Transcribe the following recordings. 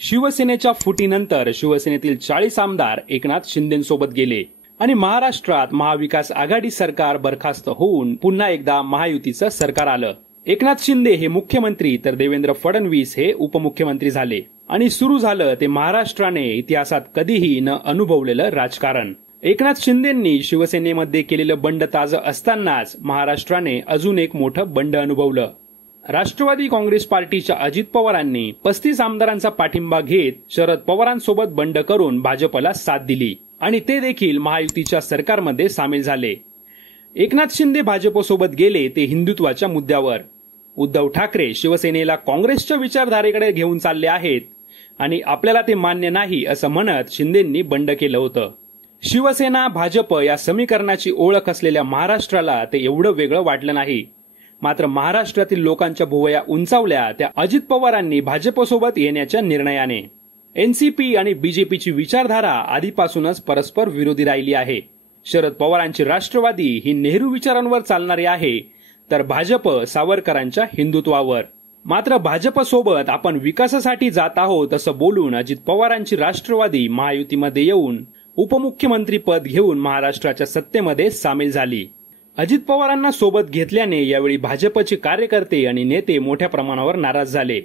शिवसेनेच्या फुटीनंतर शिवसेनेतील 40 आमदार एकनाथ शिंदेंसोबत गेले आणि महाराष्ट्रात महाविकास आघाडी सरकार बरखास्त होऊन पुन्हा एकदा महायुतीचं सरकार आलं। एकनाथ शिंदे हे मुख्यमंत्री तर देवेंद्र फडणवीस हे उपमुख्यमंत्री झाले आणि सुरू झालं ते महाराष्ट्राने इतिहासात कधीही न अनुभवलेलं राजकारण। एकनाथ शिंदेंनी शिवसेनेमध्ये केलेलं बंड ताजं असतानाच महाराष्ट्राने अजून एक मोठं बंड अनुभवलं। राष्ट्रवादी काँग्रेस पार्टीच्या अजित पवारांनी 35 आमदारांचा पाठिंबा घेत शरद पवारांसोबत बंड करून भाजपला साथ दिली आणि ते देखील महायुतीच्या सरकारमध्ये सामील झाले। एकनाथ शिंदे भाजपसोबत गेले ते हिंदुत्वाच्या मुद्द्यावर। उद्धव ठाकरे शिवसेनेला काँग्रेसच्या विचारधारेकडे घेऊन चालले आहेत आणि आपल्याला ते मान्य नाही असं म्हणत शिंदेंनी बंड केलं होतं। शिवसेना भाजप या समीकरणाची ओळख असलेल्या महाराष्ट्राला ते एवढं वेगळं वाटलं नाही। मात्र महाराष्ट्रातील लोकांच्या भुवया उंचावल्या त्या अजित पवारांनी भाजपसोबत येण्याच्या निर्णयाने। एनसीपी आणि बीजेपीची विचारधारा आधीपासूनच परस्पर विरोधी राहिली आहे। शरद पवारांची राष्ट्रवादी ही नेहरू विचारांवर चालणारी आहे तर भाजप सावरकरांच्या हिंदुत्वावर। मात्र भाजपसोबत आपण विकासासाठी जात आहोत असं बोलून अजित पवारांची राष्ट्रवादी महायुतीमध्ये येऊन उपमुख्यमंत्री पद घेऊन महाराष्ट्राच्या सत्तेमध्ये सामील झाली। अजित पवारांना सोबत घेतल्याने यावेळी भाजपचे कार्यकर्ते आणि नेते मोठ्या प्रमाणावर नाराज झाले।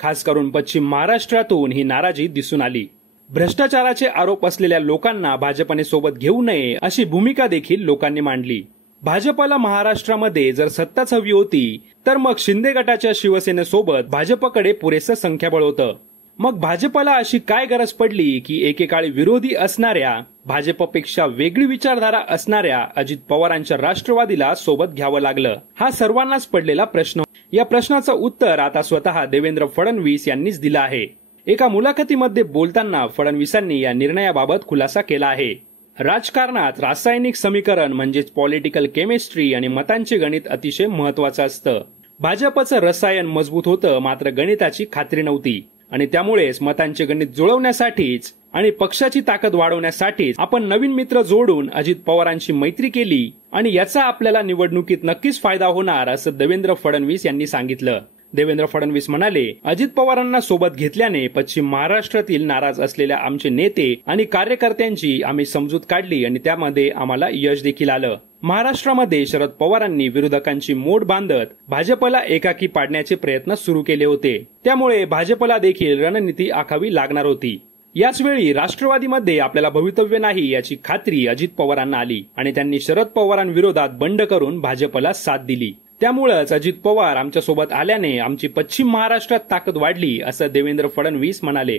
खास करून पश्चिम महाराष्ट्रातून ही नाराजी दिसून आली। भ्रष्टाचाराचे आरोप असलेल्या लोकांना भाजपने सोबत घेऊ नये अशी भूमिका देखील लोकांनी मांडली। भाजपला महाराष्ट्रामध्ये जर सत्ताच हवी होती तर मग शिंदे गटाच्या शिवसेनेसोबत भाजपकडे पुरेसं संख्याबळ होतं। मग भाजपला अशी काय गरज पडली की एकेकाळी विरोधी असणाऱ्या भाजपपेक्षा वेगळी विचारधारा असणाऱ्या अजित पवारांच्या राष्ट्रवादीला सोबत घ्यावं लागलं? हा सर्वांनाच पडलेला प्रश्न। या प्रश्नाचं उत्तर आता स्वतः देवेंद्र फडणवीस यांनीच दिलं आहे। एका मुलाखतीमध्ये बोलताना फडणवीसांनी या निर्णयाबाबत खुलासा केला आहे। राजकारणात रासायनिक समीकरण म्हणजेच पॉलिटिकल केमिस्ट्री आणि मतांचे गणित अतिशय महत्वाचं असतं। भाजपचं रसायन मजबूत होतं मात्र गणिताची खात्री नव्हती आणि त्यामुळेच मतांचे गणित जुळवण्यासाठीच आणि पक्षाची ताकद वाढवण्यासाठीच आपण नवीन मित्र जोडून अजित पवारांची मैत्री केली आणि याचा आपल्याला निवडणुकीत नक्कीच फायदा होणार असं देवेंद्र फडणवीस यांनी सांगितलं। देवेंद्र फडणवीस म्हणाले, अजित पवारांना सोबत घेतल्याने पश्चिम महाराष्ट्रातील नाराज असलेल्या आमचे नेते आणि कार्यकर्त्यांची आम्ही समजूत काढली आणि त्यामध्ये आम्हाला यश देखील आलं। महाराष्ट्रामध्ये शरद पवारांनी विरोधकांची मोड बांधत भाजपला एकाकी पाडण्याचे प्रयत्न सुरू केले होते। त्यामुळे भाजपला देखील रणनीती आखावी लागणार होती। याच वेळी राष्ट्रवादीमध्ये आपल्याला भवितव्य नाही याची खात्री अजित पवारांना आली आणि त्यांनी शरद पवारांविरोधात बंड करून भाजपला साथ दिली। त्यामुळेच अजित पवार आमच्या सोबत आल्याने आमची पश्चिम महाराष्ट्रात ताकद वाढली असं देवेंद्र फडणवीस म्हणाले।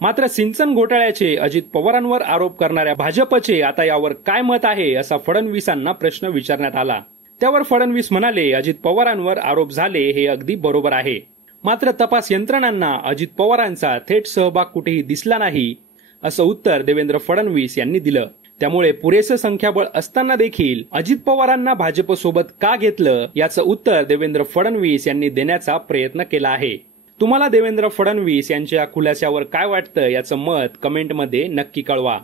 मात्र सिंचन घोटाळ्याचे अजित पवारांवर आरोप करणाऱ्या भाजपचे आता यावर काय मत आहे असा फडणवीसांना प्रश्न विचारण्यात आला। त्यावर फडणवीस म्हणाले, अजित पवारांवर आरोप झाले हे अगदी बरोबर आहे। मात्र तपास यंत्रणांना अजित पवारांचा थेट सहभाग कुठेही दिसला नाही असं उत्तर देवेंद्र फडणवीस यांनी दिलं। त्यामुळे पुरेसं संख्याबळ असताना देखील अजित पवारांना भाजपसोबत का घेतलं याचं उत्तर देवेंद्र फडणवीस यांनी देण्याचा प्रयत्न केला आहे। तुम्हाला देवेंद्र फडणवीस यांच्या खुलास्यावर काय वाटतं याचं मत कमेंटमध्ये नक्की कळवा।